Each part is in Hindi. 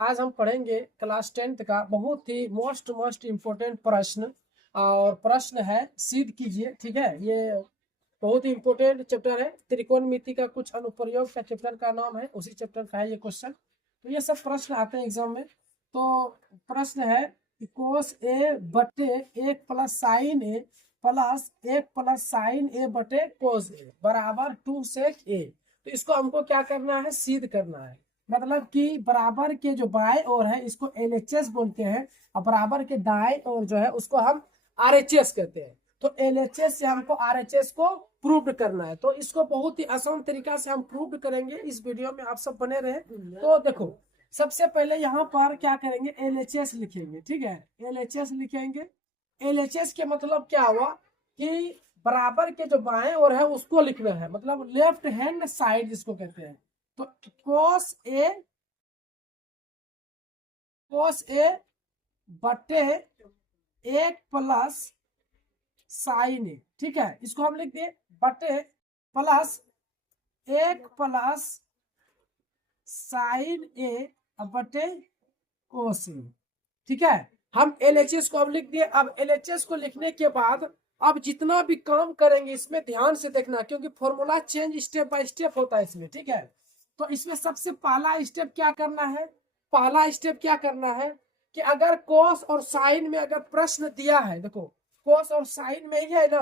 आज हम पढ़ेंगे क्लास 10th का बहुत ही मोस्ट इम्पोर्टेंट प्रश्न। और प्रश्न है सिद्ध कीजिए। ठीक है, ये बहुत ही इम्पोर्टेंट चैप्टर है। त्रिकोणमिति का कुछ अनुप्रयोग का चैप्टर का नाम है, उसी चैप्टर का है ये क्वेश्चन। तो ये सब प्रश्न आते हैं एग्जाम में। तो प्रश्न है कि कोस ए बटे 1 + sin a plus 1 + sin a बटे कोस ए बराबर 2 sec a। तो इसको हमको क्या करना है, सिद्ध करना है। मतलब कि बराबर के जो बाएं ओर है इसको एलएचएस बोलते हैं, और बराबर के दाएं ओर जो है उसको हम आरएचएस कहते हैं। तो एलएचएस से हमको आरएचएस को प्रूव करना है। तो इसको बहुत ही आसान तरीका से हम प्रूव करेंगे। इस वीडियो में आप सब बने रहे। तो देखो, सबसे पहले यहाँ पर क्या करेंगे, एलएचएस लिखेंगे। ठीक है, एलएचएस लिखेंगे। एलएचएस के मतलब क्या हुआ कि बराबर के जो बाएं ओर है उसको लिखना है, मतलब लेफ्ट हैंड साइड जिसको कहते हैं। तो कोस ए बटे 1 + sin a। ठीक है, इसको हम लिख दिए बटे प्लस 1 + sin a बटे कोस ए। ठीक है, हम एलएचएस को अब लिख दिए। अब एलएचएस को लिखने के बाद अब जितना भी काम करेंगे इसमें ध्यान से देखना, क्योंकि formula change step by step होता है इसमें। ठीक है, तो इसमें सबसे पहला स्टेप क्या करना है, पहला स्टेप क्या करना है कि अगर कोस और साइन में अगर प्रश्न दिया है, देखो कोस और साइन में ही है ना,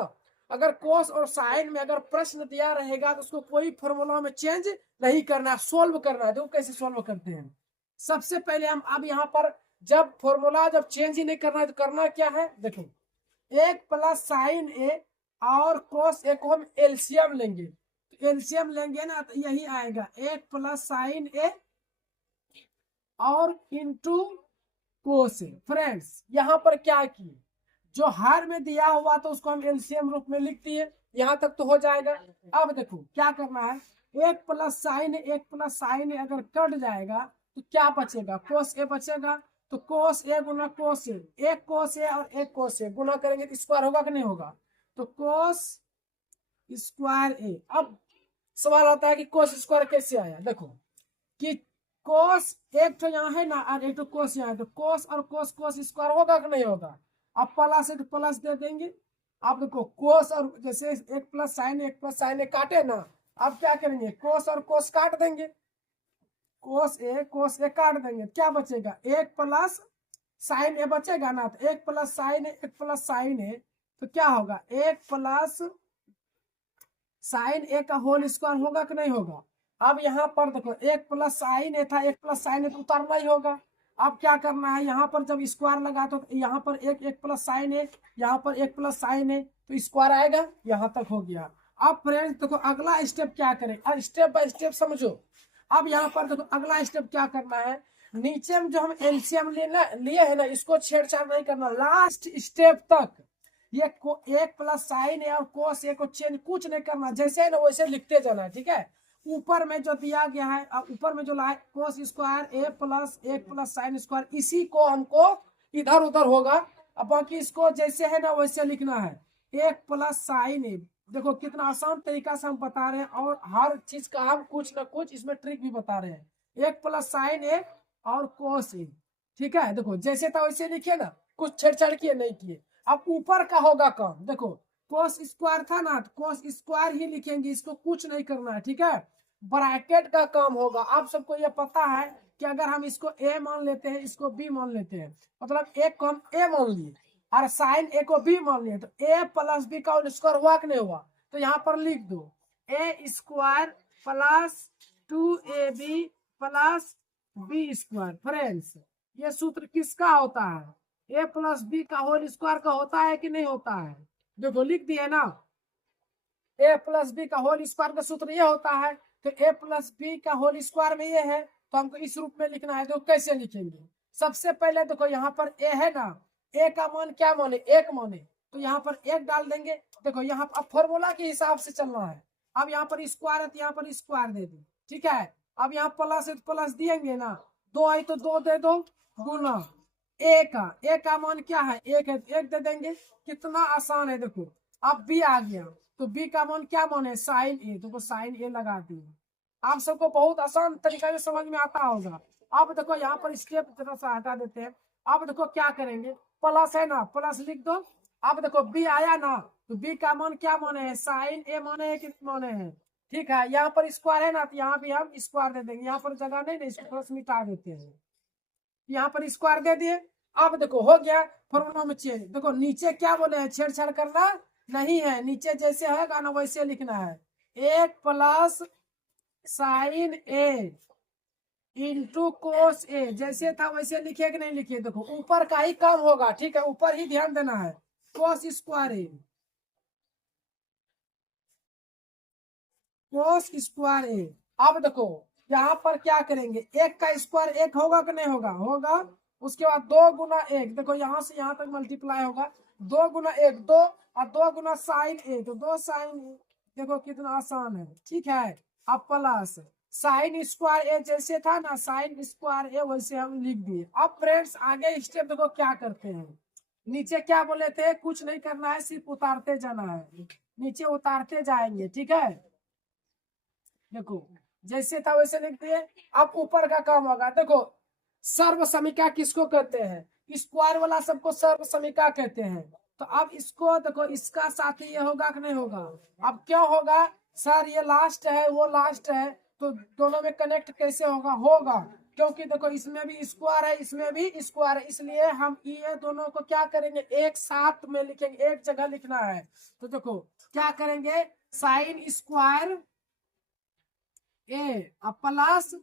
अगर कोस और साइन में अगर प्रश्न दिया रहेगा तो उसको कोई फॉर्मूला में चेंज नहीं करना, सोल्व करना है। देखो कैसे सोल्व करते हैं। सबसे पहले हम अब यहाँ पर जब फॉर्मूला जब चेंज ही नहीं करना है तो करना क्या है, देखो 1 + sin a और cos a को हम एलसीएम लेंगे। तो एलसीएम लेंगे ना तो यही आएगा 1 + sin a और इंटू कोस ए। फ्रेंड्स यहाँ पर क्या किए, जो हार में दिया हुआ तो उसको हम एलसीएम रूप में लिख दिए। यहाँ तक तो हो जाएगा। अब देखो क्या करना है, 1 + sin a अगर कट जाएगा तो क्या बचेगा, कोस ए बचेगा। तो कोस ए गुना कोस ए, एक कोस ए और एक कोस ए गुना करेंगे तो स्क्वायर होगा कि नहीं होगा। तो कोस स्क्वायर ए। अब सवाल आता है कि कोस स्क्वायर कैसे आया। देखो कि कोस एक तो यहाँ है ना और एक तो कोस यहाँ है, तो कोस और कोस कोस स्क्वायर होगा कि नहीं होगा। अब प्लस है तो प्लस दे देंगे। अब देखो कोस और जैसे 1 + sin a काटे ना, अब क्या करेंगे, कोस और कोस काट देंगे, कोस ए काट देंगे, क्या बचेगा 1 + sin a बचेगा ना। तो 1 + sin a 1 + sin a तो क्या होगा 1 + sin a का होल स्क्वायर होगा कि नहीं होगा। अब यहाँ पर देखो 1 + sin a था, 1 + sin a तो उतारना ही होगा। अब क्या करना है, यहाँ पर जब स्क्वायर लगा तो यहाँ पर 1 + sin a, यहाँ पर 1 + sin a तो स्क्वायर आएगा। यहाँ तक हो गया। अब फ्रेंड्स देखो अगला स्टेप क्या करें, अब स्टेप बाय स्टेप समझो। अब यहाँ पर देखो अगला स्टेप क्या करना है, नीचे में जो हम एलसीएम लिए है ना इसको छेड़छाड़ नहीं करना, लास्ट स्टेप तक ये 1 + sin a और cos a को चेंज कुछ नहीं करना, जैसे है ना वैसे लिखते जाना है। ठीक है, ऊपर में जो दिया गया है, ऊपर में जो लाए cos square a + 1 + sin square, इसी को हमको इधर उधर होगा। अब बाकी इसको जैसे है ना वैसे लिखना है 1 + sin a। देखो कितना आसान तरीका से हम बता रहे हैं, और हर चीज का हम कुछ ना कुछ इसमें ट्रिक भी बता रहे हैं। 1 + sin a और cos a। ठीक है, देखो जैसे था वैसे लिखिए ना, कुछ छेड़छाड़ किए नहीं किए। अब ऊपर का होगा काम, देखो कोस स्क्वायर था ना, कोस स्क्वायर ही लिखेंगे, इसको कुछ नहीं करना है। ठीक है, ब्रैकेट का काम होगा। आप सबको ये पता है कि अगर हम इसको a मान लेते हैं, इसको b मान लेते हैं, मतलब एक को हम a मान लिए और साइन a को b मान लिए, तो a + b का स्क्वायर हुआ कि नहीं हुआ। तो यहाँ पर लिख दो a² + 2ab + b²। फ्रेंड्स ये सूत्र किसका होता है, a + b का होल स्क्वायर का होता है कि नहीं होता है। देखो लिख दिए ना, a + b का होल स्क्वायर का सूत्र ये होता है। तो a + b का होल स्क्वायर में ये है, तो हमको इस रूप में लिखना है। तो कैसे लिखेंगे, सबसे पहले देखो यहाँ पर a है ना, a का मान क्या माने, एक माने, तो यहाँ पर एक डाल देंगे। देखो यहाँ पर फॉर्मूला के हिसाब से चलना है। अब यहाँ पर स्क्वायर है तो यहाँ पर स्क्वायर दे दो। ठीक है, अब यहाँ प्लस है तो प्लस दिएंगे ना, 2 है तो 2 दे दो गुना a का मान क्या है, एक है, एक दे देंगे। कितना आसान है देखो। अब b आ गया, तो b का मान क्या मान है, sin a, तो sin a लगा दिए। आप सबको बहुत आसान तरीका से समझ में आता होगा। अब देखो यहाँ पर स्टेप थोड़ा सा हटा देते हैं। अब देखो क्या करेंगे, प्लस है ना, प्लस लिख दो। अब देखो बी आया ना, तो बी का मान क्या माने है, साइन ए माने है कि माने है। ठीक है, यहाँ पर स्क्वायर है ना, तो यहाँ भी हम स्क्वायर दे देंगे, यहाँ पर जगह नहीं ना, इसको थोड़ा सा मिटा देते हैं। यहाँ पर स्क्वायर दे दिए। अब देखो हो गया फॉर्मूला में चेंज। देखो नीचे क्या बोले हैं, छेड़छाड़ करना नहीं है, नीचे जैसे है ना वैसे लिखना है। एक प्लस साइन ए इंटू कोस ए, जैसे था वैसे लिखे कि नहीं लिखे, देखो ऊपर का ही काम होगा। ठीक है, ऊपर ही ध्यान देना है। कोस स्क्वायर ए, कोस स्क्वायर ए। अब देखो यहाँ पर क्या करेंगे, एक का स्क्वायर एक होगा कि नहीं होगा, होगा। उसके बाद 2 गुना 1, देखो यहाँ से यहाँ तक मल्टीप्लाई होगा, 2 गुना 1 2, और 2 गुना साइन ए, तो 2 साइन ए। देखो कितना आसान है। ठीक है, अब प्लस साइन स्क्वायर ए, जैसे था ना साइन स्क्वायर ए वैसे हम लिख दिए। अब फ्रेंड्स आगे स्टेप देखो क्या करते हैं। नीचे क्या बोले थे, कुछ नहीं करना है, सिर्फ उतारते जाना है, नीचे उतारते जाएंगे। ठीक है, देखो जैसे था वैसे लिख दिए। अब ऊपर का काम होगा, देखो सर्व समीका किसको कहते हैं, स्क्वायर वाला सबको सर्व समीका कहते हैं। तो अब इसको देखो, इसका साथ ये होगा कि नहीं होगा। अब क्या होगा सर, ये लास्ट है वो लास्ट है, तो दोनों में कनेक्ट कैसे होगा, होगा, क्योंकि देखो इसमें भी स्क्वायर है इसमें भी स्क्वायर है, इसलिए हम ये दोनों को क्या करेंगे, एक साथ में लिखेंगे, एक जगह लिखना है। तो देखो क्या करेंगे, साइन स्क्वायर ए प्लस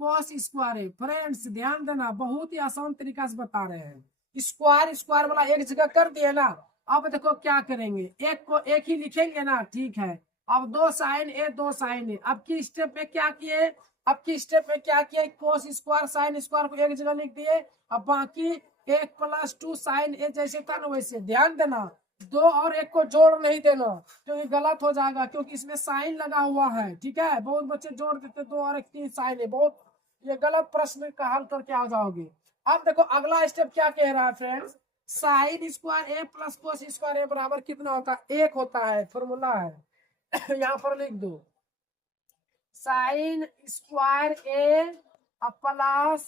कोस स्क्वायर ए। फ्रेंड्स ध्यान देना, बहुत ही आसान तरीका से बता रहे हैं। स्क्वायर स्क्वायर वाला एक जगह कर दिए ना। अब देखो क्या करेंगे, एक को एक ही लिखेंगे ना। ठीक है, अब 2 साइन ए 2 साइन ए। अब की स्टेप में क्या किए, अब की स्टेप में क्या किए, कोस स्क्वायर साइन स्क्वायर को एक जगह लिख दिए। अब बाकी 1 + 2 साइन ए जैसे था ना वैसे। ध्यान देना, 2 और 1 को जोड़ नहीं देना, क्योंकि गलत हो जाएगा, क्योंकि इसमें साइन लगा हुआ है। ठीक है, बहुत बच्चे जोड़ देते 2 और 1 3 साइन है, बहुत ये गलत प्रश्न का हल करके आ जाओगे। अब देखो अगला स्टेप क्या कह रहा है फ्रेंड्स, साइन स्क्वायर ए प्लस कोस स्क्वायर ए बराबर कितना होता है, 1 होता है, फॉर्मूला है। यहाँ पर लिख दो, साइन स्क्वायर ए प्लस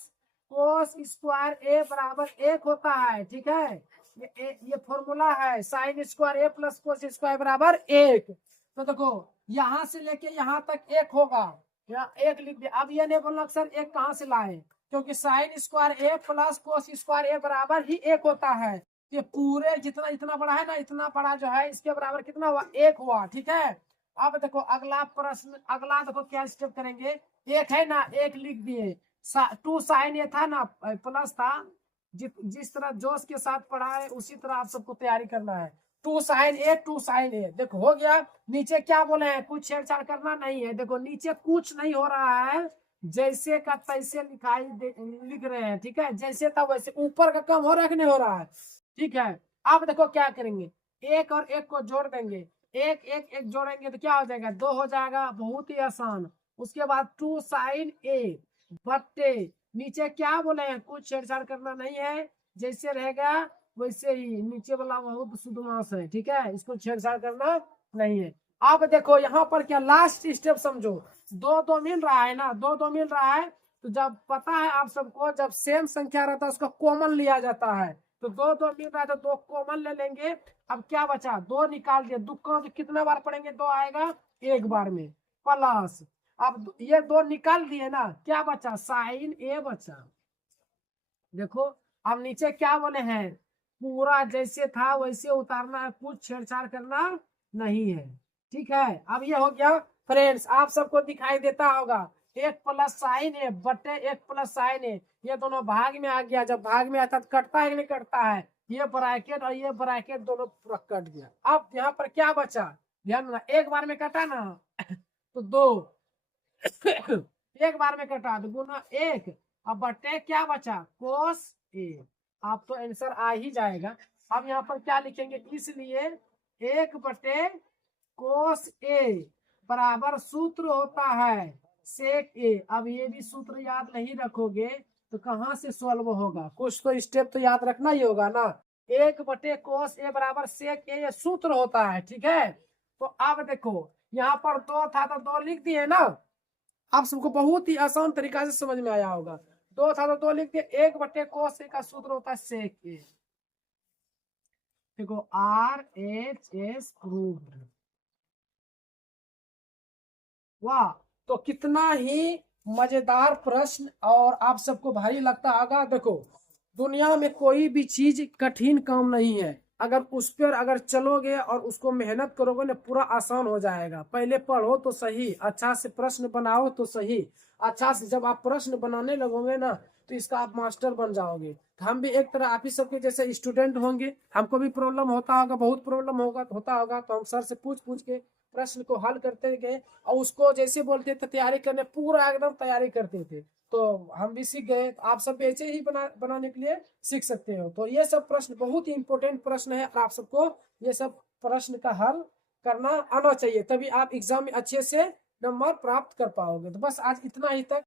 कोस स्क्वायर ए बराबर 1 होता है। ठीक है, ये फॉर्मूला है, साइन स्क्वायर ए प्लस कोस स्क्वायर बराबर 1। तो देखो यहाँ से लेके यहाँ तक 1 होगा, यहाँ 1 लिख दिया। अब ये नहीं बोलना सर 1 कहाँ से लाए, क्योंकि साइन स्क्वायर ए प्लस कोस स्क्वायर ए बराबर ही 1 होता है। ये पूरे जितना इतना बड़ा है ना, इतना बड़ा जो है इसके बराबर कितना हुआ, 1 हुआ। ठीक है, अब देखो अगला प्रश्न, अगला देखो क्या स्टेप करेंगे, 1 है ना, 1 लिख दिए। 2 साइन ए था ना, प्लस था, जिस तरह जोश के साथ पढ़ा है उसी तरह आप सबको तैयारी करना है। 2 साइन ए देखो हो गया। नीचे क्या बोले हैं, कुछ छेड़छाड़ करना नहीं है। देखो नीचे कुछ नहीं हो रहा है, जैसे का तैसे लिख रहे हैं। ठीक है, जैसे था वैसे, ऊपर का काम हो रहा है कि नहीं हो रहा है। ठीक है, अब देखो क्या करेंगे, 1 और 1 को जोड़ देंगे, 1 जोड़ेंगे तो क्या हो जाएगा, 2 हो जाएगा, बहुत ही आसान। उसके बाद 2 साइन ए बट्टे, नीचे क्या बोले हैं, कुछ छेड़छाड़ करना नहीं है, जैसे रहेगा वैसे ही, नीचे वाला बहुत शुद्धमास है। ठीक है, इसको छेड़छाड़ करना नहीं है। अब देखो यहाँ पर क्या लास्ट स्टेप समझो, 2 2 मिल रहा है ना, 2 2 मिल रहा है, तो जब पता है आप सबको, जब सेम संख्या रहता है उसका कॉमन लिया जाता है। तो 2 2 मिल रहा है तो 2 कॉमन ले लेंगे। अब क्या बचा, 2 निकाल दिया, दुक्का तो कितना बार पढ़ेंगे, 2 आएगा 1 बार में, प्लस अब ये 2 निकाल दिए ना, क्या बचा, साइन ए बचा। देखो अब नीचे क्या बोले हैं, पूरा जैसे था वैसे उतारना है, कुछ छेड़छाड़ करना नहीं है। ठीक है, अब ये हो गया फ्रेंड्स, आप सबको दिखाई देता होगा, 1 + साइन ए बटे 1 + साइन ए, ये दोनों भाग में आ गया। जब भाग में आता तो कटता है कि नहीं कटता है, ये ब्रैकेट और ये ब्रैकेट दोनों पूरा कट गया। अब यहाँ पर क्या बचा, ध्यान देना, 1 बार में कटा ना, तो 2 1 बार में कटा तो गुना 1, अब बटे क्या बचा, कोस ए। आप तो आंसर आ ही जाएगा। अब यहाँ पर क्या लिखेंगे, इसलिए 1 बटे कोस ए बराबर सूत्र होता है सेक ए। अब ये भी सूत्र याद नहीं रखोगे तो कहाँ से सॉल्व होगा, कुछ तो स्टेप तो याद रखना ही होगा ना। 1 बटे कोस ए बराबर सेक ए, ये सूत्र होता है। ठीक है, तो अब देखो यहाँ पर 2 था तो 2 लिख दिए ना। आप सबको बहुत ही आसान तरीका से समझ में आया होगा। 2 था तो 2 लिख दिए। 1/cos A का सूत्र होता है sec A। देखो RHS प्रूव्ड। वाह, तो कितना ही मजेदार प्रश्न और आप सबको भारी लगता होगा। देखो दुनिया में कोई भी चीज कठिन काम नहीं है, अगर उस पर अगर चलोगे और उसको मेहनत करोगे ना पूरा आसान हो जाएगा। पहले पढ़ो तो सही, अच्छा से प्रश्न बनाओ तो सही, अच्छा से जब आप प्रश्न बनाने लगोगे ना तो इसका आप मास्टर बन जाओगे। तो हम भी एक तरह आप ही सबके जैसे स्टूडेंट होंगे, हमको भी प्रॉब्लम होता होगा, बहुत प्रॉब्लम होता होगा, तो हम सर से पूछ पूछ के प्रश्न को हल करते गए और उसको जैसे बोलते थे तैयारी करने, पूरा एकदम तैयारी करते थे। तो हम भी सीख गए, आप सब भी ऐसे ही बनाने के लिए सीख सकते हो। तो ये सब प्रश्न बहुत ही इंपॉर्टेंट प्रश्न है और आप सबको ये सब प्रश्न का हल करना आना चाहिए, तभी आप एग्जाम में अच्छे से नंबर प्राप्त कर पाओगे। तो बस आज इतना ही तक।